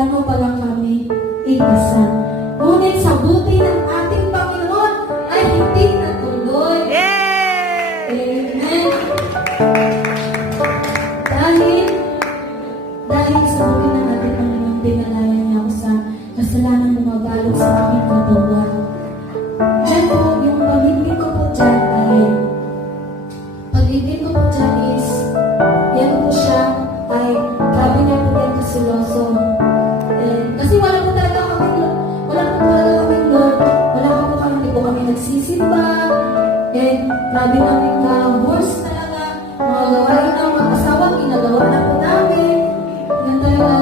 Ano pa lang kami ikasal. Ngunit sa buti ng ating Panginoon ay hindi natuloy. Amen. Dahil sa buti ng ating Panginoon, pinalaya niya ako sa kasalanan na mabalot sa aking katawan. Yan po, yung pag-ibig ko po dyan ay, pag-ibig ko po dyan is, yan po siya ay, grabe niya po yan kasiloso. Kasi wala po talaga kami Lord, wala po kami, hindi po kami nagsisimba, grabe namin ka-worse talaga, mga gawain ng mga asawa, ginagawa na po namin, ganun talaga